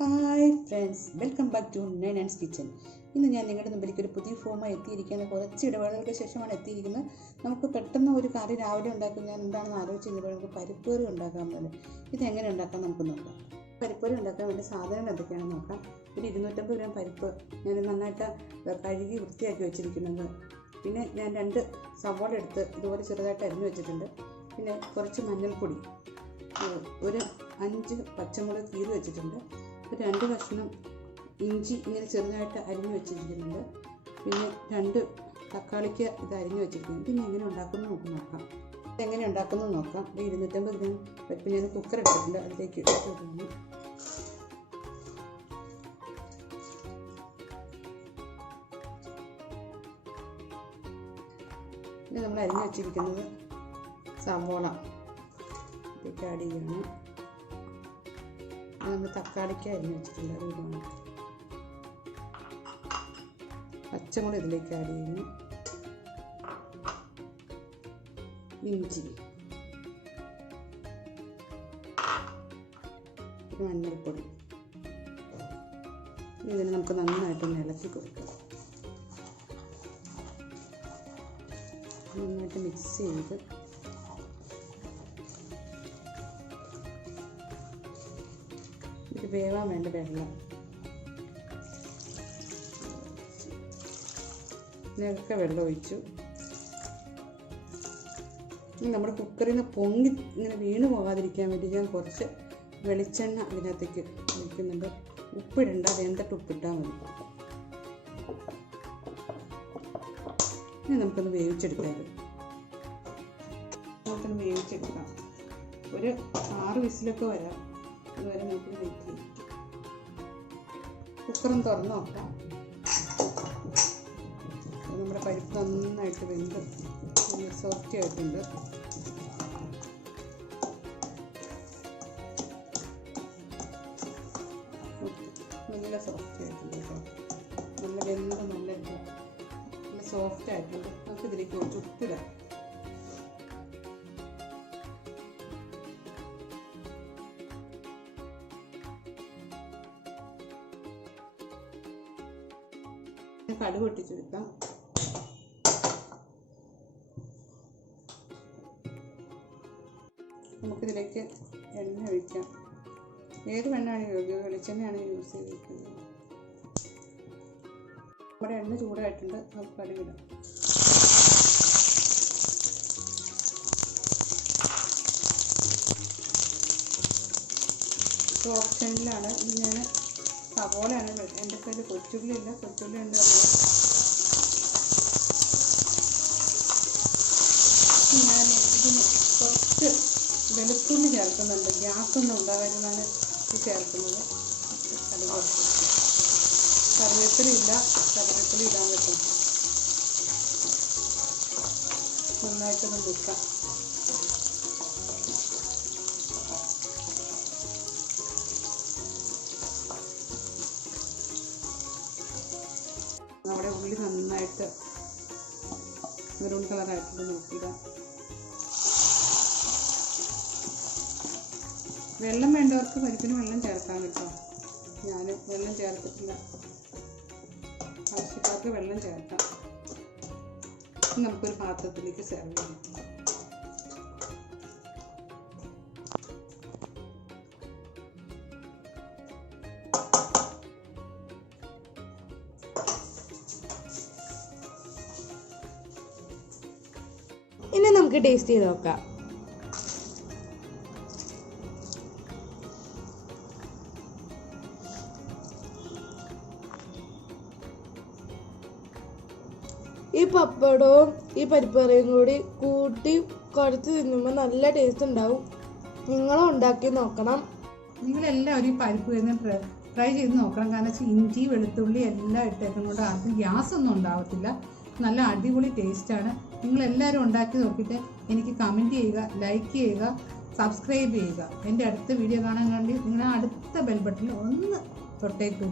Hi friends, welcome back to Ninan's kitchen. ഇന്ന് ഞാൻ നിങ്ങളുടെ മുമ്പിലേക്ക് ഒരു പുതിയ ഫോമായി എത്തിയിരിക്കുന്നത്. കുറച്ച് ഇടവേളകൾക്ക് ശേഷമാണ് എത്തിയിരിക്കുന്നത്. നമുക്ക് പെട്ടെന്ന് ഒരു കറി രാവിലെ ഉണ്ടാക്കും. ഞാൻ എന്താണെന്ന് ആലോചിച്ചിരുന്നപ്പോൾ നമുക്ക് പരിപ്പ് കറി ഉണ്ടാക്കാൻ പോലെ. ഇതെങ്ങനെ ഉണ്ടാക്കാൻ നമുക്ക് നോക്കാം. പരിപ്പ് കറി ഉണ്ടാക്കാൻ വേണ്ടി സാധനങ്ങൾ എന്തൊക്കെയാണെന്ന് നോക്കാം. ഒരു 250 ഗ്രാം പരിപ്പ് ഞാൻ നന്നായിട്ട് കഴുകി വൃത്തിയാക്കി വെച്ചിരിക്കുന്നത്. പിന്നെ ഞാൻ 2 സവാള എടുത്ത് ഇതുപോലെ ചെറുതായിട്ട് അരിഞ്ഞു വെച്ചിട്ടുണ്ട്. പിന്നെ കുറച്ച് മഞ്ഞൾപ്പൊടി, ഒരു 5 പച്ചമുളക് കീറി വെച്ചിട്ടുണ്ട്. ഒരു 2 കഷ്ണം ഇഞ്ചി ഇങ്ങനെ ചെറുതായിട്ട് അരിഞ്ഞു വെച്ചിരിക്കുന്നുണ്ട്. പിന്നെ 2 തക്കാളിക്ക് ഇത് അരിഞ്ഞു വെച്ചിരിക്കുന്നു. പിന്നെ എങ്ങനെ ഉണ്ടാക്കുന്നത് നമുക്ക് നോക്കാം. ഇതെങ്ങനെ ഉണ്ടാക്കുന്നത് നോക്കാം. 250 ഗ്രാം പരിപ്പ് ഞാൻ കുക്കർ എടുത്തിട്ടുണ്ട്, അതിലേക്ക് ഇട്ട് കൊടുക്കുന്നു. പിന്നെ നമ്മൾ അരിഞ്ഞു വെച്ചിരിക്കുന്നത് സവോള ഇതിലേക്ക് ആഡ് ചെയ്യണം. നമ്മൾ തക്കാളിക്ക് അരിഞ്ഞു വെച്ചിട്ടുണ്ട്, അത് ഇടണം. പച്ചമുളക് ഇതിലേക്ക് ആഡ് ചെയ്യുന്നു. ഇഞ്ചി, മഞ്ഞൾപ്പൊടി. ഇതിന് നമുക്ക് നന്നായിട്ടൊന്ന് ഇളക്കി കൊടുക്കാം. നന്നായിട്ട് മിക്സ് ചെയ്ത് ഇത് വേവാൻ വേണ്ട വെള്ളം ഇതിനൊക്കെ വെള്ളം ഒഴിച്ചു. ഇനി നമ്മുടെ കുക്കറിൽ നിന്ന് പൊങ്ങി ഇങ്ങനെ വീണ് പോകാതിരിക്കാൻ വേണ്ടി ഞാൻ കുറച്ച് വെളിച്ചെണ്ണ ഇതിനകത്തേക്ക് ഒഴിക്കുന്നുണ്ട്. ഉപ്പിടണ്ട, വെന്തിട്ട് ഉപ്പിട്ടാൽ മതി. ഇനി നമുക്കൊന്ന് വേവിച്ചെടുക്കാം. ഒരു 6 വിസിലൊക്കെ വരാം. അതുവരെ നമുക്ക് വെയിറ്റ് ചെയ്യാം. കുക്കറും തുറന്ന് നോക്കാം. നമ്മുടെ പരിപ്പ് നന്നായിട്ട് വെന്ത് സോഫ്റ്റ് ആയിട്ടുണ്ട്. നല്ല സോഫ്റ്റ് ആയിട്ടുണ്ട് കേട്ടോ. നല്ല വെന്ത് നല്ല സോഫ്റ്റ് ആയിട്ടുണ്ട്. നമുക്ക് ഇതിലേക്ക് കുറച്ച് ഉപ്പിടാം. കടുക് പൊട്ടിച്ചെടുക്കാം. നമുക്കിതിലേക്ക് എണ്ണ ഒഴിക്കാം. ഏത് എണ്ണയാണ് യോഗ്യം, വെളിച്ചെണ്ണയാണ് യൂസ് ചെയ്തിരിക്കുന്നത്. നമ്മുടെ എണ്ണ ചൂടായിട്ടുണ്ട്, നമുക്ക് കടുകിടാം. ഓപ്ഷനിലാണ് ഇത്. ഞാൻ സവോളയാണ്, എൻ്റെ കയ്യിൽ കൊച്ചുള്ളി ഇല്ല. കൊച്ചുള്ളി ഉണ്ട്. ഞാൻ ഇതിന് കുറച്ച് വെളുത്തുള്ളി ചേർക്കുന്നുണ്ട്. ഗ്യാസൊന്നും ഉണ്ടാകാനാണ് ഇത് ചേർക്കുന്നത്. കറിവേപ്പില ഇല്ല, കറിവേപ്പില ഇടാൻ പറ്റും. നന്നായിട്ടൊന്ന് വെക്കാം. നമ്മുടെ ഉള്ളി നന്നായിട്ട് മെറൂൺ കളറായിട്ടുണ്ട്. നോക്കുക, വെള്ളം വേണ്ടവർക്ക് പരിപ്പിന് വെള്ളം ചേർക്കാൻ കേട്ടോ. ഞാൻ വെള്ളം ചേർത്തിട്ടില്ല. ആവശ്യക്കാർക്ക് വെള്ളം ചേർക്കാം. നമുക്കൊരു പാത്രത്തിലേക്ക് സെർവ് ചെയ്യാം. ഇനി നമുക്ക് ടേസ്റ്റ് ചെയ്ത് നോക്കാം. ഈ പപ്പടവും ഈ പരിപ്പറിയും കൂടി കൂട്ടി കുറച്ച് തിന്നുമ്പോൾ നല്ല ടേസ്റ്റ് ഉണ്ടാവും. നിങ്ങളും ഉണ്ടാക്കി നോക്കണം. നിങ്ങളെല്ലാവരും ഈ പരിപ്പ് വരുന്ന ട്രൈ ചെയ്ത് നോക്കണം. കാരണം വെച്ചാൽ ഇഞ്ചി വെളുത്തുള്ളി എല്ലാം ഇട്ടേക്കുന്നതുകൊണ്ട് അത് ഗ്യാസൊന്നും ഉണ്ടാവത്തില്ല. നല്ല അടിപൊളി ടേസ്റ്റാണ്. നിങ്ങളെല്ലാവരും ഉണ്ടാക്കി നോക്കിയിട്ട് എനിക്ക് കമൻറ്റ് ചെയ്യുക, ലൈക്ക് ചെയ്യുക, സബ്സ്ക്രൈബ് ചെയ്യുക. എൻ്റെ അടുത്ത വീഡിയോ കാണാൻ വേണ്ടി നിങ്ങൾ അടുത്ത ബെൽ ബട്ടണിൽ ഒന്ന് തൊട്ടേക്കും.